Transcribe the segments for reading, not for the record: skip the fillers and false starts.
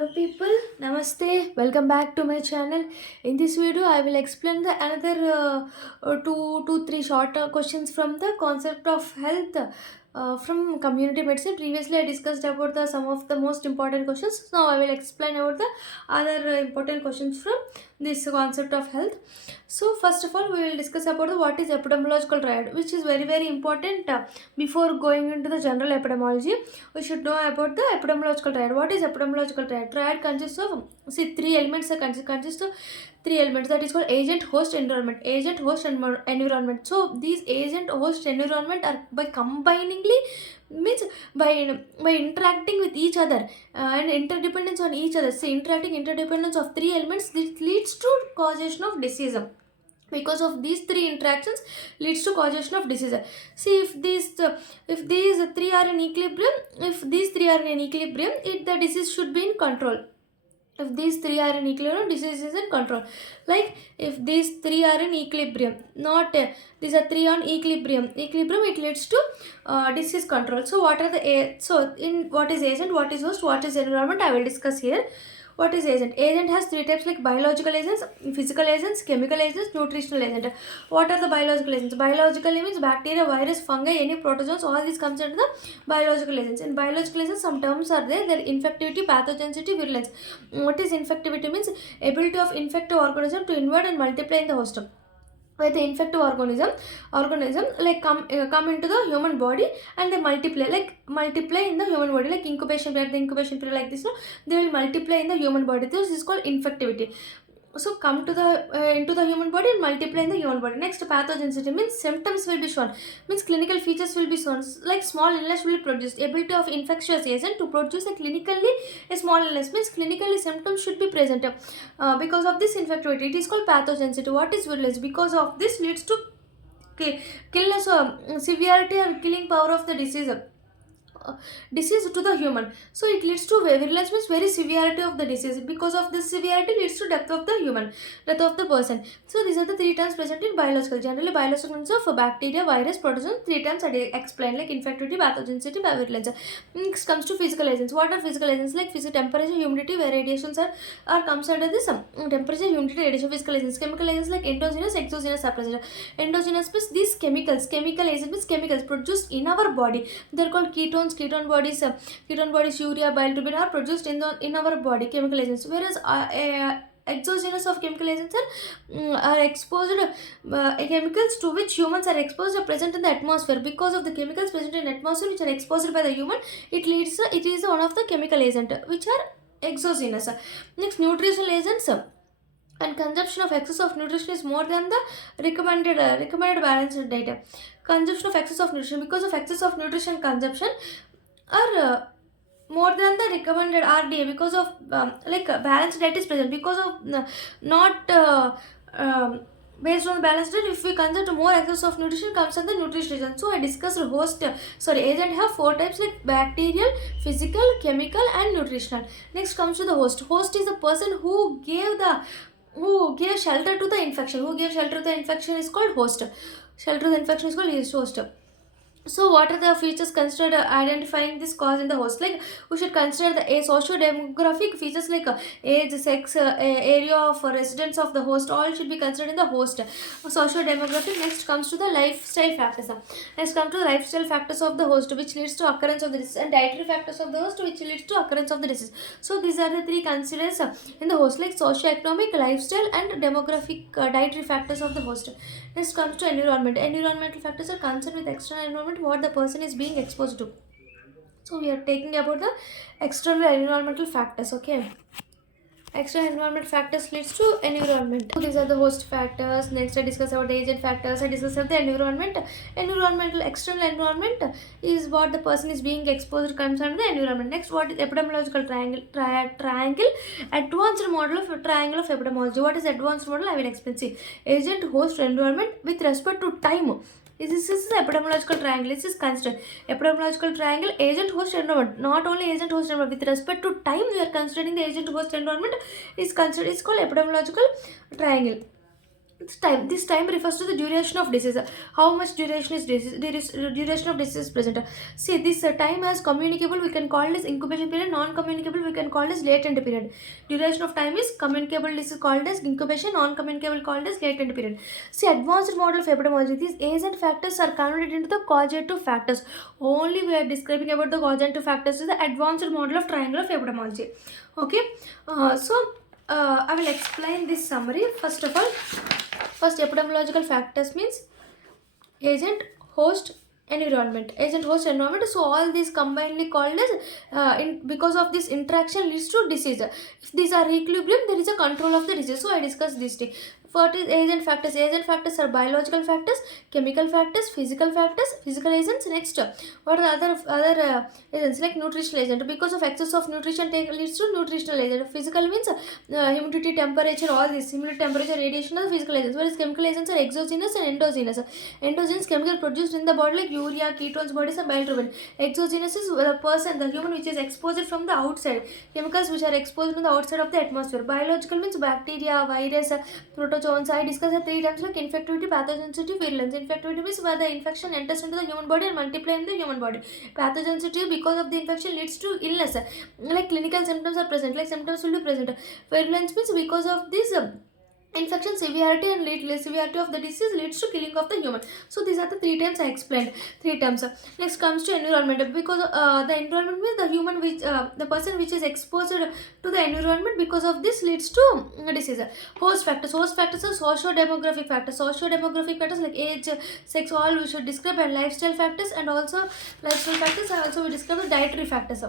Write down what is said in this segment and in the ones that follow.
Hello people, namaste, welcome back to my channel. In this video I will explain the another three short questions from the concept of health from community medicine. Previously I discussed about the some of the most important questions. Now I will explain about the other important questions from this concept of health. So first of all we will discuss about what is epidemiological triad, which is very important. Before going into the general epidemiology, we should know about the epidemiological triad. What is epidemiological triad? Triad consists of three elements. Consists of three elements, that is called agent, host, environment. Agent, host, and environment. So these agent, host, environment are by combiningly means by interacting with each other and interdependence on each other. See, interacting interdependence of three elements, this leads to causation of disease. Because of these three interactions leads to causation of disease. See, if these three are in equilibrium, the disease should be in control. If these three are in equilibrium, disease is in control. Like if these three are in equilibrium, not these are three on equilibrium, it leads to disease control. So what are the so in what is agent, what is host, what is environment, I will discuss here. What is agent? Agent has three types, like biological agents, physical agents, chemical agents, nutritional agent. What are the biological agents? Biologically means bacteria, virus, fungi, any protozoans, all these comes under the biological agents. In biological agents, some terms are there. Their infectivity, pathogenicity, virulence. What is infectivity? Means ability of infective organism to invade and multiply in the host. With the infective organism like come into the human body and they multiply in the human body, like incubation period like this, no, they will multiply in the human body. This is called infectivity. So come to the into the human body and multiply in the human body. Next, pathogenicity means symptoms will be shown, means clinical features will be shown, like small illness will be produced. Ability of infectious agent to produce a clinically a small illness, means clinically symptoms should be present. Because of this infectivity, it is called pathogenicity. What is virulence? Because of this leads to kill severity and killing power of the disease to the human. So it leads to virulence, means very severity of the disease. Because of this severity leads to death of the person. So these are the three terms present in biological. Generally biological means of bacteria, virus, protozoan. Three terms are explained, like infectivity, pathogenicity, virulence. Next comes to physical agents. What are physical agents? Like physical temperature, humidity, where radiations are comes under this temperature, humidity, radiation. Physical agents. Chemical agents like endogenous, exogenous, suppressor. Endogenous means these chemicals. Chemical agents means chemicals produced in our body. They are called ketones. Ketone bodies, urea, bilirubin are produced in our body, chemical agents. Whereas exogenous of chemical agents are exposed chemicals to which humans are exposed are present in the atmosphere. Because of the chemicals present in atmosphere which are exposed by the human, it is one of the chemical agent which are exogenous. Next, nutritional agents. And consumption of excess of nutrition is more than the recommended balanced diet. Consumption of excess of nutrition, because of excess of nutrition consumption are more than the recommended RDA, because of balanced diet is present. Because of not based on balanced diet, if we consume more excess of nutrition comes under nutrition. So I discussed agent have four types, like bacterial, physical, chemical, and nutritional. Next comes to the host. Host is the person who gave shelter to the infection. Who gave shelter to the infection is called host. Shelter to the infection is called host. So what are the features considered identifying this cause in the host? Like we should consider the socio-demographic features, like age, sex, area of residence of the host, all should be considered in the host. Socio-demographic. Next comes to the lifestyle factors. Next come to the lifestyle factors of the host, which leads to occurrence of the disease, and dietary factors of the host, which leads to occurrence of the disease. So these are the three considers in the host, like socio-economic, lifestyle, and demographic dietary factors of the host. Next comes to environment. Environmental factors are concerned with external environment, what the person is being exposed to. So we are taking about the external environmental factors. Okay. External environment factors leads to environment. So these are the host factors. Next I discuss about the agent factors. I discuss about the environment. External environment is what the person is being exposed, comes under the environment. Next, what is epidemiological triangle? Advanced model of triangle of epidemiology. What is advanced model? I will explain. See, agent, host, environment with respect to time. This is the epidemiological triangle. This is considered epidemiological triangle, agent, host, environment. Not only agent, host, environment. With respect to time, we are considering the agent, host, environment is considered. Is called epidemiological triangle. This time refers to the duration of disease. How much duration is disease? Duration of disease is present. See, this time as communicable, we can call it as incubation period. Non-communicable, we can call it as latent period. Duration of time is communicable. This is called as incubation. Non-communicable called as latent period. See, advanced model of epidemiology. These agent factors are converted into the causative factors. Only we are describing about the causative factors is the advanced model of triangle of epidemiology. Okay. I will explain this summary. First of all, first epidemiological factors means agent, host, environment. Agent, host, environment. So all these combinedly called as because of this interaction leads to disease. If these are equilibrium, there is a control of the disease. So I discussed this thing. What is agent factors? Agent factors are biological factors, chemical factors, physical agents. Next, what are the other agents like nutritional agent? Because of excess of nutrition leads to nutritional agent. Physical means humidity, temperature, all this humidity, temperature, radiation are the physical agents. Whereas chemical agents are exogenous and endogenous. Endogenous chemical produced in the body like urea, ketones, bodies, and bilirubin. Exogenous is the person, the human which is exposed from the outside. Chemicals which are exposed from the outside of the atmosphere. Biological means bacteria, virus, protozoans. I discussed 3 terms like infectivity, pathogenicity, virulence. Infectivity means where the infection enters into the human body and multiply in the human body. Pathogenicity, because of the infection leads to illness. Like clinical symptoms are present, like symptoms will be present. Virulence means because of this infection severity and severity of the disease leads to killing of the human. So these are the 3 terms I explained. 3 terms. Next comes to environment. Because the environment means the human which the person which is exposed to the environment, because of this leads to disease. Host factors. Host factors are socio-demographic factors. Socio-demographic factors like age, sex, all we should describe, and lifestyle factors, and also lifestyle factors are also we describe the dietary factors.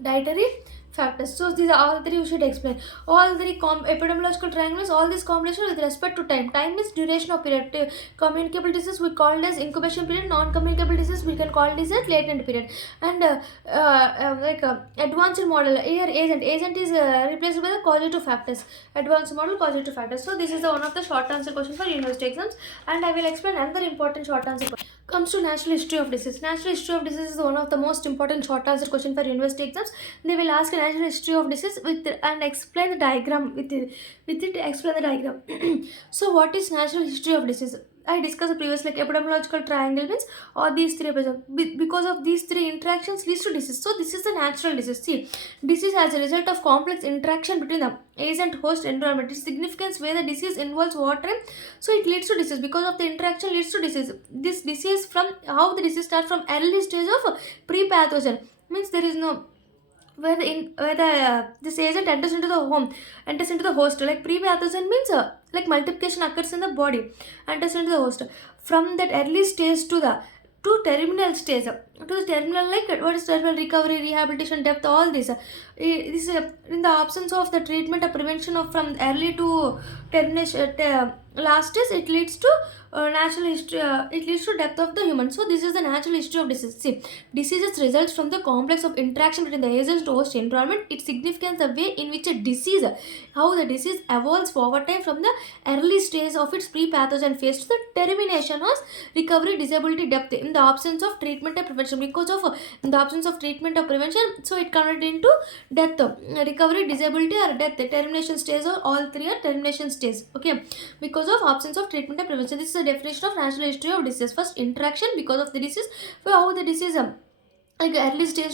Dietary factors. So these are all 3 you should explain. All 3 epidemiological triangles, all this combination with respect to time. Time is duration of period. Communicable disease we call it as incubation period. Non-communicable disease we can call it as latent period. And advanced model here agent. Agent is replaced by the causative factors. Advanced model causative factors. So this is the one of the short answer question for university exams. And I will explain another important short answer question. Comes to natural history of disease. Natural history of disease is one of the most important short answer question for university exams. They will ask a natural history of disease and explain the diagram with it explain the diagram. So what is natural history of disease? I discussed previously, like epidemiological triangle means all these 3 present. Because of these 3 interactions leads to disease. So this is the natural disease. See, disease as a result of complex interaction between the agent, host, environment. Its significance where the disease involves water, so it leads to disease. Because of the interaction leads to disease. This disease from how the disease starts from early stage of pre-pathogen means there is no where this agent enters into the host. Like pre-pathogen means like multiplication occurs in the body, enters into the host. From that early stage to terminal stage, to the terminal, like what is terminal, recovery, rehabilitation, depth, all this. This in the absence of the treatment or prevention of from early to termination, last stage, it leads to natural history. It leads to death of the human. So this is the natural history of disease. See, diseases results from the complex of interaction between the agent, host, environment. Its significance, the way in which a disease, how the disease evolves over time from the early stage of its pre-pathogen phase to the termination of recovery, disability, death in the absence of treatment and prevention. Because of in the absence of treatment or prevention, so it converted into death, recovery, disability, or death. The termination stage, or all 3 are termination stage. Okay, because of absence of treatment and prevention. This is the definition of natural history of disease. First, interaction because of the disease. How the disease like early stage,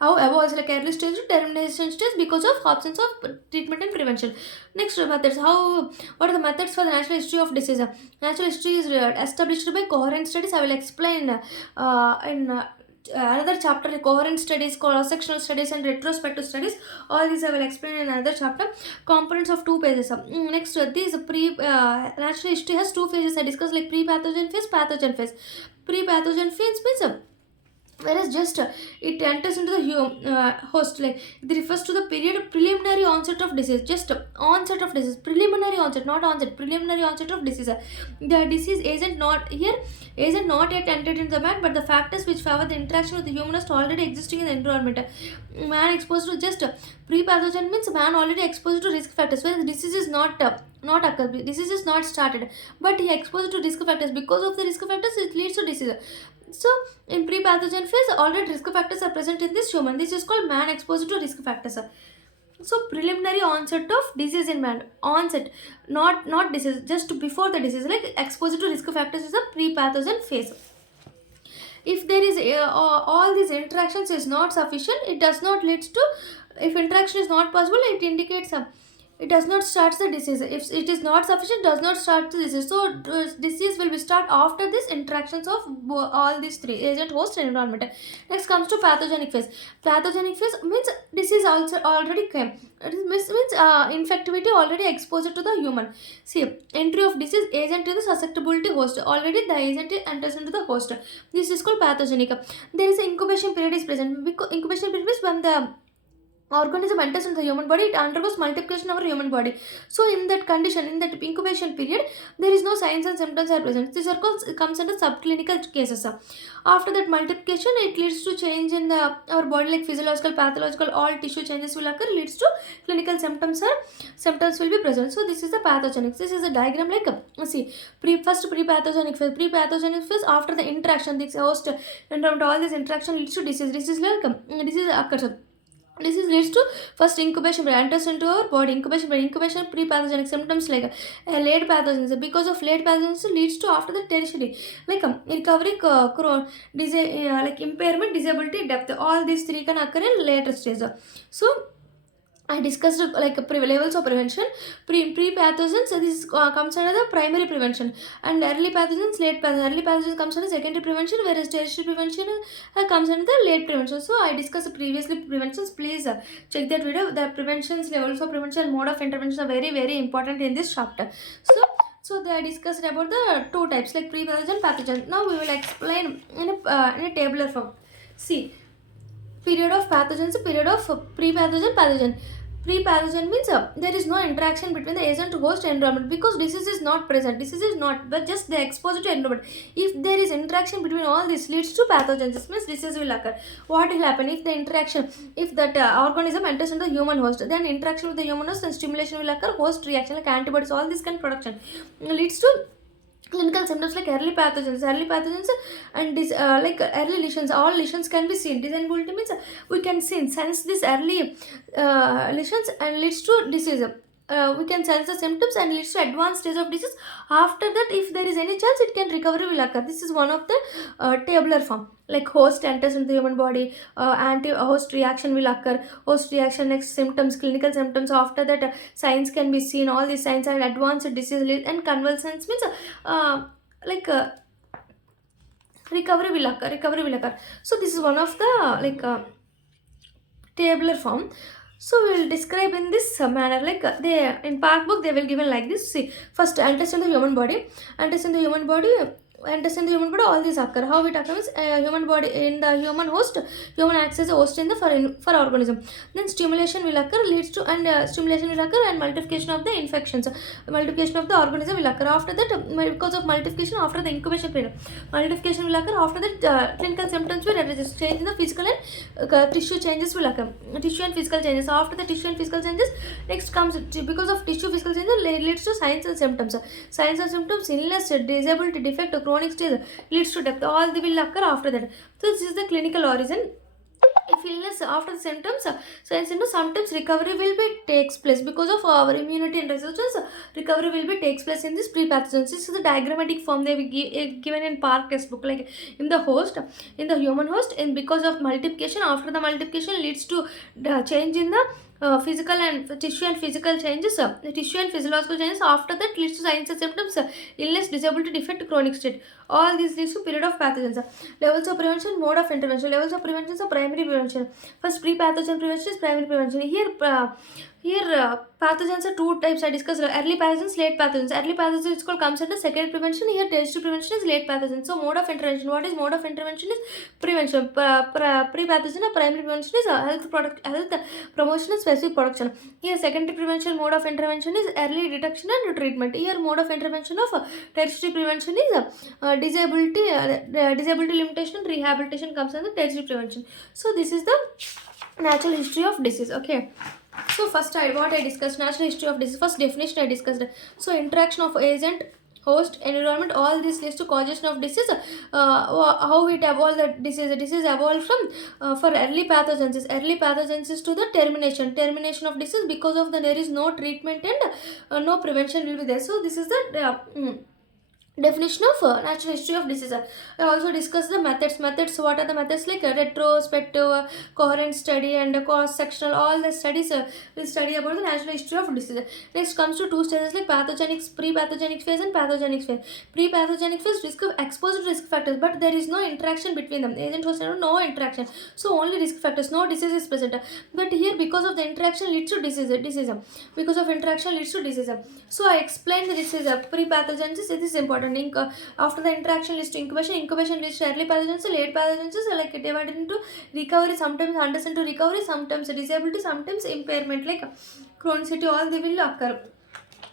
how evolves like early stage to termination stage because of absence of treatment and prevention. Next, methods. What are the methods for the natural history of disease? Natural history is established by coherent studies. I will explain in another chapter, coherent studies, cross-sectional studies, and retrospective studies. All these I will explain in another chapter. Components of 2 pages. Next, these natural history has 2 phases. I discussed like pre-pathogen phase, pathogen phase. Pre-pathogen phase means whereas just it enters into the host, like it refers to the period preliminary onset of disease. Just onset of disease, preliminary onset, not onset, preliminary onset of disease. The disease agent not yet entered into the man, but the factors which favor the interaction with the human is already existing in the environment. Man exposed to just pre-pathogen means man already exposed to risk factors, where the disease is not occurred, disease is not started, but he exposed to risk factors. Because of the risk factors, it leads to disease. So, in pre-pathogen phase, already risk factors are present in this human. This is called man exposed to risk factors. So preliminary onset of disease in man, onset, not disease, just before the disease, like exposure to risk factors is a pre-pathogen phase. If there is all these interactions is not sufficient, it does not leads to, if interaction is not possible, it indicates it does not start the disease. If it is not sufficient, does not start the disease. So disease will be start after these interactions of all these three: agent, host, and environment. Next comes to pathogenic phase. Pathogenic phase means disease also already came. It means infectivity already exposed to the human. See, entry of disease agent to the susceptibility host, already the agent enters into the host. This is called pathogenic. There is an incubation period is present. Because incubation period is when the organism enters into the human body, it undergoes multiplication of our human body. So in that condition, in that incubation period, there is no signs and symptoms are present. This are called, comes under subclinical cases. After that multiplication, it leads to change in our body, like physiological, pathological, all tissue changes will occur, leads to clinical symptoms will be present. So this is the pathogenic. This is a diagram like see, first pre-pathogenic phase. Pre-pathogenic phase, after the interaction, this host and all this interaction leads to disease. Disease like disease occurs. Disease leads to first incubation period, enters into our body. Incubation period, incubation pre-pathogenic symptoms like late pathogens. Because of late pathogens leads to after the tertiary, like recovery, like impairment, disability, depth. All these three can occur in later stage. So I discussed like levels of prevention. Pre-pathogens, so this comes under the primary prevention, and early pathogens, late pathogens. Early pathogens comes under secondary prevention, whereas tertiary prevention comes under the late prevention. So I discussed previously preventions. Please check that video. The preventions, levels of prevention, mode of intervention are very very important in this chapter. So they discussed about the two types, like pre-pathogen, pathogen. Now we will explain in a tabular form. See, period of pathogens, period of pre-pathogen, pathogen. Pre-pathogen means there is no interaction between the agent, host, and environment, because disease is not present. Disease is not, but just the exposure to environment. If there is interaction between all this leads to pathogens, this means disease will occur. What will happen if the interaction, if that organism enters into the human host, then interaction with the human host and stimulation will occur, host reaction like antibodies, all this kind of production leads to clinical symptoms like early pathogens and this like early lesions. All lesions can be seen. Disability means we can sense this early lesions and leads to disease. We can sense the symptoms and leads to advanced stage of disease. After that, if there is any chance, it can recovery will occur. This is one of the tabular form. Like host enters into the human body, anti-host reaction will occur. Host reaction, next symptoms, clinical symptoms. After that, signs can be seen. All these signs and advanced disease and convulsions means like recovery will occur. Recovery will occur. So this is one of the like tabular form. So we will describe in this manner, like they in park book they will given like this. See, first enters in the human body, enters in the human body, enters in the human body. All these occur. How it occurs? Human body in the human host, human acts as a host in the for organism. Then stimulation will occur, leads to and stimulation will occur and multiplication of the infections. Multiplication of the organism will occur. After that, because of multiplication, after the incubation period, multiplication will occur. After that, clinical symptoms will arise. Change in the physical and tissue changes will occur. Tissue and physical changes. After the tissue and physical changes, next comes because of tissue physical changes leads to signs and symptoms. Signs and symptoms: illness, disability, defect, chronic stage, leads to death. All they will occur after that. So this is the clinical origin. If illness after the symptoms, signs and sometimes recovery will be takes place because of our immunity and resistance. Recovery will be takes place in this pre-pathogens. This is the diagrammatic form they will given in Park textbook, like in the host, in the human host, and because of multiplication, after the multiplication leads to change in the physical and tissue and physical changes, the tissue and physiological changes. After that leads to signs and symptoms, illness, disability, defect, chronic state. All these leads to period of pathogens. Levels of prevention, mode of intervention. Levels of prevention are primary prevention. First, pre-pathogen prevention is primary prevention. Here pathogens are two types I discussed: early pathogens, late pathogens. Early pathogens is called comes under secondary prevention. Here tertiary prevention is late pathogens. So mode of intervention. What is mode of intervention? Is prevention. Pre-pathogen or primary prevention is health promotion and specific production. Here secondary prevention mode of intervention is early detection and treatment. Here mode of intervention of tertiary prevention is disability limitation and rehabilitation comes under tertiary prevention. So this is the natural history of disease. Okay. So first what I discussed, natural history of disease. First definition I discussed. So interaction of agent, host, environment, all this leads to causation of disease. How it evolved, the disease evolved from for early pathogenesis to the termination of disease, because of the there is no treatment and no prevention will be there. So this is the definition of natural history of disease. I also discussed the methods. What are the methods? Like retrospective, coherent study, and cross-sectional. All the studies will study about the natural history of disease. Next comes to two stages like pathogenic, pre-pathogenic phase and pathogenic phase. Pre-pathogenic phase, exposed to risk factors, but there is no interaction between them. Agent host, no interaction. So only risk factors, no disease is present. But here, because of the interaction leads to disease. Because of interaction leads to disease. So I explained this is a pre-pathogenesis. It is important. After the interaction leads to incubation leads to early pathogenesis, late pathogenesis are like divided into recovery, sometimes 100% to recovery, sometimes disability, sometimes impairment, like chronicity, all they will occur.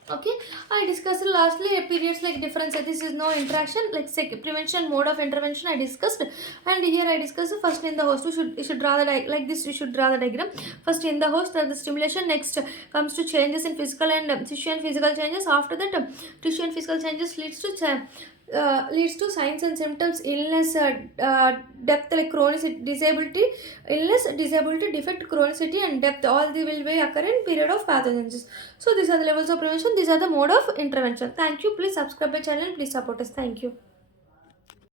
Okay, I discussed lastly periods like difference. This is no interaction, like prevention mode of intervention I discussed. And here I discussed first in the host. You should draw the like this. You should draw the diagram. First in the host, the stimulation. Next comes to changes in physical and tissue and physical changes. After that, tissue and physical changes leads to signs and symptoms, illness, depth like chronicity, disability, illness, disability, defect, chronicity, and depth. All they will be occur in period of pathogenesis. So these are the levels of prevention. These are the mode of intervention. Thank you. Please subscribe my channel. Please support us. Thank you.